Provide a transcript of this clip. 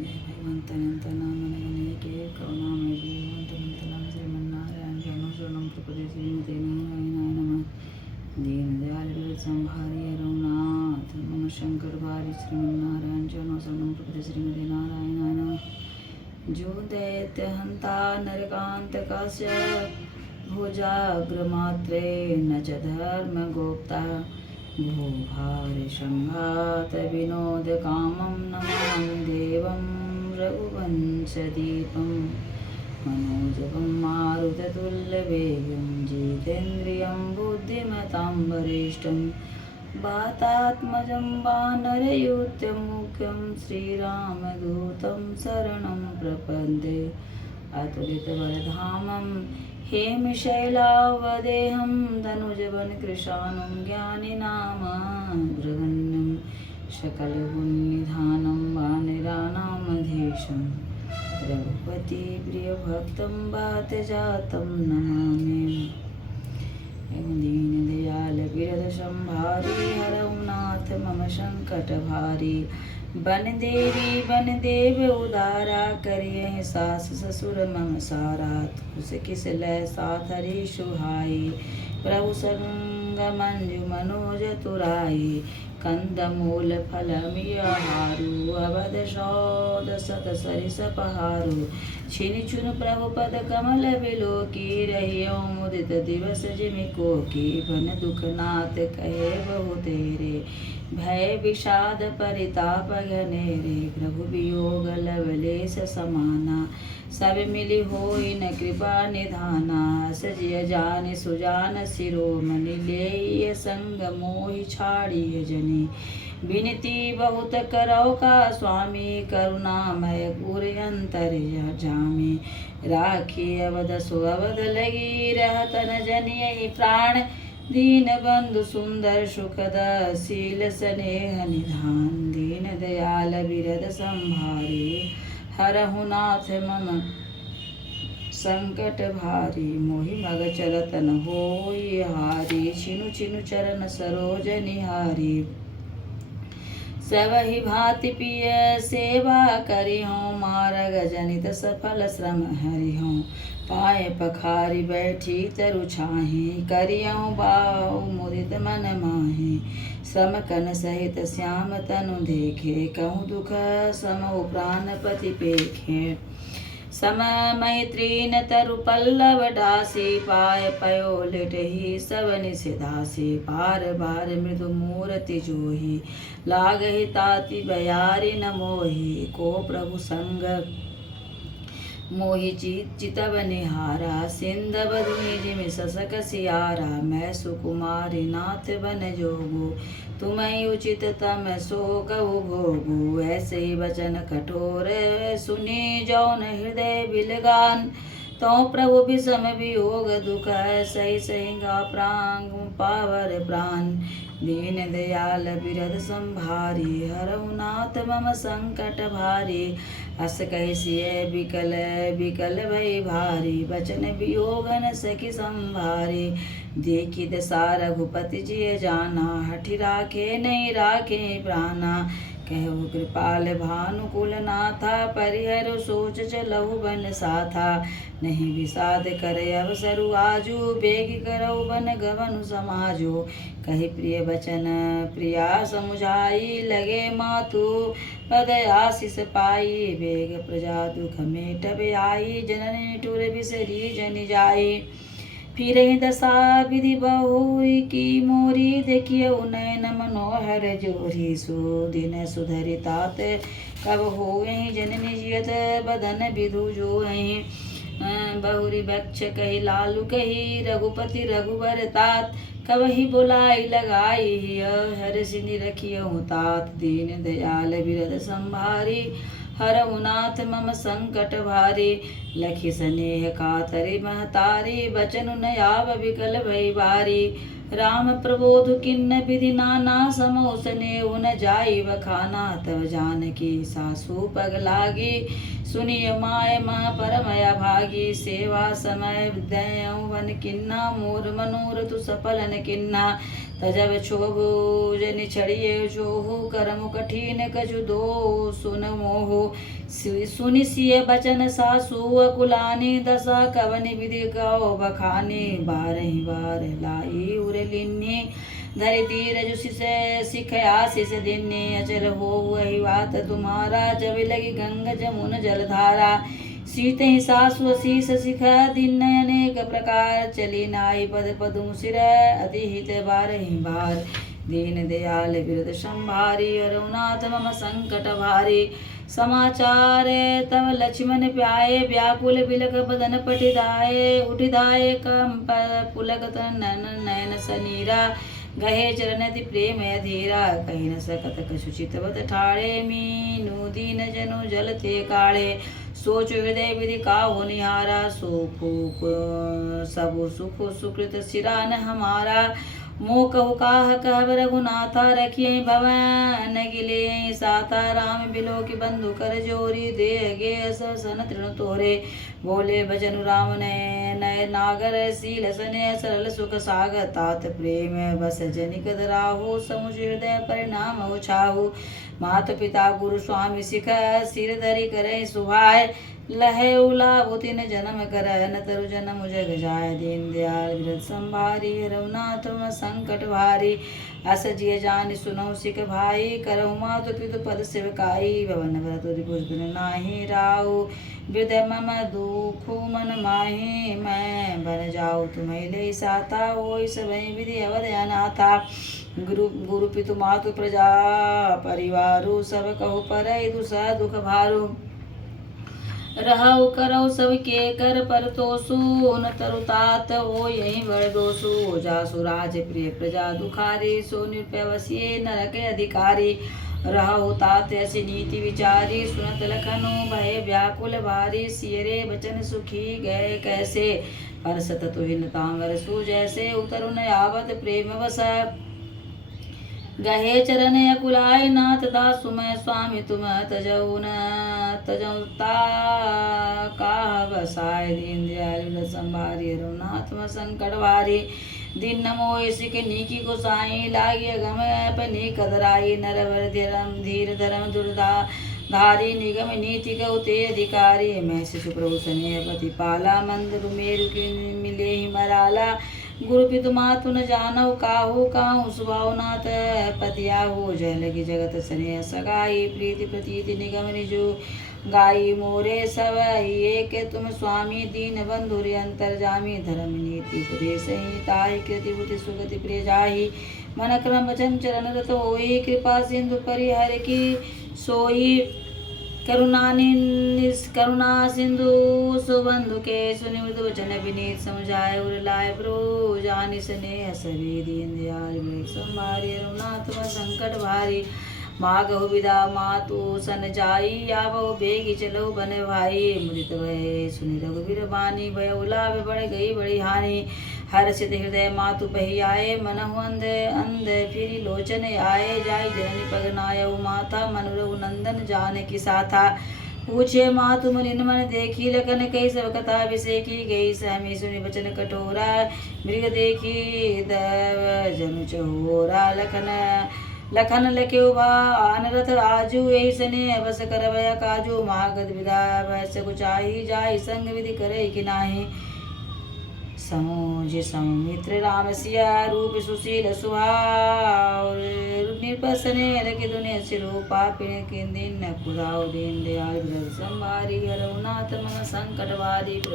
जय भगवंत अनंत नाम के करुणामय जीवंत मंतनाम श्रीमन्नारायण शरणं शरणं प्रपदे श्रीमते नारायणाय नमः। दीन दयाल विरत संहारी रघुनाथ मम शंकर भारी श्रीमन्नारायण शरणं शरणं प्रपदे श्रीमते नारायणाय नमः। जो दैत्य हंता नरकांतकस्य भुजाग्रमात्रे न च धर्म गोप्ता भूभार संघात विनोद कामं नमामि देवं रघुवंशदीपं मनोजवं मारुततुल्यवेगं जितेन्द्रियं बुद्धिमतां वरिष्ठं वातात्मजं वानरयूथमुख्यं श्रीरामदूतं शरणं प्रपद्ये। अतुलितबलधामं हेमशैलावदेहं धनुजवनकृशानं ज्ञानिनामग्रगण्यं सकलगुणनिधानं वानराणामधीशं रघुपति प्रियभक्तं वातजातं नमामि। दीनदयाल विरदसंहारी हरौ नाथ मम संकटभारी। बन देव उदारा करिए सास ससुर मम सारा। कुश किस लय साथ हरि सुहाई प्रभु संग मंजु मनोज तुराई। कंदमूल फल मियहारु अवध सौद सत सरिस पहारु। छिन चुन प्रभु पद कमल बिलो की रहियो मुदित दिवस जिमिको की। बन दुख नाथ कहे बहु तेरे भय विषाद परिताप घनेरे। प्रभु वियोग लवलेश समाना सब मिली होई न कृपा निधाना। सजिय जान सुजान शिरोमणि लेय संग मोहि छाड़िय जनी। विनती बहुत करौ का स्वामी करुणामय गुर अंतर जामी। राखी अवध सुअवध लगी रहतन जनिय प्राण। दीन बंधु सुंदर सुखद शील स्नेह निधान। दीन दयाल बिरद संभारी हरहु नाथ मम संकट भारी। मोहि मग चरतन होई हारी छिनु छिनु चरण सरोज निहारी। सबहि भांति पिय सेवा करिहूँ मारग जनित सफल श्रम हरिहूँ। पाए पखारी बैठी तरु छाही करियऊँ बाऊ मुदित मन माही। श्रम कन सहित श्याम तनु देखे कहूँ दुख समो प्राणपति पेखे। सम मैत्री न तरु पल्लव डासी पाय पयो लिटही सब निषिदासी। पार बार मृदु मूर्ति जोही लागहि ताति बयारी न मोही। को प्रभु संग मोहि चितव निहारा। सिंधव धुनि जिमि ससक सियारा। मैं सुकुमारी नाथ बन जोगु तुम्हें उचित तम सो कहु भोगु। ऐसे ही वचन कठोर सुनी जौन हृदय बिलगान। तो प्रभु विषम वियोग दुख सही सही गा प्रांग पावर प्राण। दीन दयाल बिरद संभारी हरौ नाथ मम संकट भारी। अस कहि सिय बिकल बिकल भई भारी। बचन वियोगन सखी संभारी। देखी दशा रघुपति जिय जाना हठि राखे नहीं राखे प्राणा। कहु कृपाल भानुकुल नाथा परिहर सोच चलहु बन साथा। नहीं विषाद करे अवसरु आजू बेग करऊ बन गवनु समाजो। कही प्रिय बचन प्रिया समुझाई लगे मातु पद आशीष पाई। बेग प्रजा दुख मेटब आई जननी ठुर बिसरी जन जाई। फिर दशा विधि बहुई की मोरी देखिए नयन मनोहर जोरी। सुदिन सुधरि तात कब हो जननी जियत बदन विधु जो बहुरी बक्ष कही लालू कही रघुपति रघुवर तात। कबहि बुलाई लगाई हर सिनि रखियहु तात। दीन दयाल बिरद संभारी हरहु नाथ मम संकट भारी। लखि स्नेह कातरि महतारी बचनु न आव विकल भई भारी। राम प्रबोध किन्न विधि नाना समो स्नेहु न जाई बखाना। तब जानकी सासु पग लागी सुनिय माय मह परमया भागी। सेवा समय दयऊँ वन किन्ना मोर मनोरथ सफल न किन्ना। तजब क्षोभ जनि छड़िए जोहु करम कठिन कछु दो सुन मोहु सुनि सिय बचन सासु अकुलानी दशा कवनि विधि गौ बखानी बारहि बार लाई उर लिन्नी धरि धीरज सिख आशीष दिन्नी अचल हो वही बात तुम्हारा जब लगी गंग जमुन जलधारा सीते ही सासु शीस सिखा दिन अनेक प्रकार चली नाई पद पदु सिर अति हित बारहि बार दीन दयाल विरद संभारी अरुनाथ मम संकट भारी समाचार तव लक्ष्मण प्याये व्याकुल बिलक बदन पटिधाये उठिधाये कंप पुलक नयन सनीरा गहे चरण अति प्रेम धीरा कही न सकत कछु चितवत ठाड़े मीनू दीन जनु जल ते काढ़े सोच हृदय विधि काहु निहारा सब सुख सुकृत सिरान हमारा मोह कहु काह कहब रघुनाथा रखिए भवन गिले साता राम बिलो की बंधु कर जोरी दे गे सन तृण तोरे बोले भजनु राम नय नागर सील सने सरल सुख सागर तात प्रेम बस जनिक राहु समुझ हृदय परिणाम उछाहु मात पिता गुरु स्वामी सिख सिर धरि करे सुभाय लहे उलाभु तिन जन्म कर न तरु जन्म जग जाय दीन दयाल विरत संभारी रघुनाथ संकट भारी अस जिय जान सुनो सिख भाई करहु मातु पितु पद सेवकाई भवन भरत रिपुर नाही राउ वृद मम दुख मन माही मैं बन जाऊ तुम्हें ले साता होई सब विधि अवध अनाथा गुरु पितु मातु प्रजा परिवारु सब कहु पर दुसा दुख भारू रहु करौ सब के कर पर तोसु न तरुतात हो यही बड़ दोसु जासु राज प्रिय प्रजा दुखारी सो निर्पवसिये नरक अधिकारी रहु तात ऐसी नीति विचारी सुनत लखनु भय व्याकुल भारी सियरे बचन सुखी गए कैसे परसत तुहिन तांगर सु जैसे उतरु न आवत प्रेम वस गहे चरण अकुलाय नाथ दासु मैं स्वामी तुम तजऊ काह बसाय दीन दयाल संभारी रघुनाथ म संकट भारी दिन नमो सिख नीकी गोसाई लागिय गम पनी कदराई नरवर धीर धर्म दुर्धा धारी निगम नीति गौते अधिकारी मैं शिशु प्रभु स्नेह पति पाला मंद मेरु के मिले ही मराला गुरु पितु मातु न जानव काहू काहू सुभावनाथ पतियाहू जय लगी जगत स्नेह सगाई प्रीति प्रतीति निगम निजु गाई मोरे सब एक तुम स्वामी दीन बंधु अंतर जामी धर्म नीति उपदेश ताहि कृति बुद्धि सुगति प्रिय जाहि मन क्रम वचन चरण रत होई कृपा सिंधु परिहर की सोई करुणा सिंधु सुबंधु के सुनि मृदु वचन विनीत समझाए उर लाए ब्रो जानि स्नेह सभी दीन दयाल विवेक संभारी रघुनाथ म संकट भारी मागहु विदा मातु सन जाई आवो बेगी चलो बन भाई मुदित भय सुनि रघुवीर बानी भय उलाभ बढ़ गई बड़ी हानि हर्षित हृदय मातु पही आए मनहु अंध फिरी लोचन आए जाय जननी पग नायऊ माता मनु रघुनंदन जान की साथा पूछे मातु मुनिन मन देखी लखन कई सब कथा विषय की गई सहमी सुनि वचन कठोरा मृग देखी दव जनु चहोरा लखन लख्यो आनरथ आजू यही सने बस कर भया काजू महागद विदा वैसे कुचाही जाय संग विधि करे कि नाही समूझ समित्र राम सिया रूप सुशील सुहाव निर्पसने लगे दुनिया सिरो पापिन किन दिन कुदाओ दीन दयाल संभारी रघुनाथ मन संकट वारी।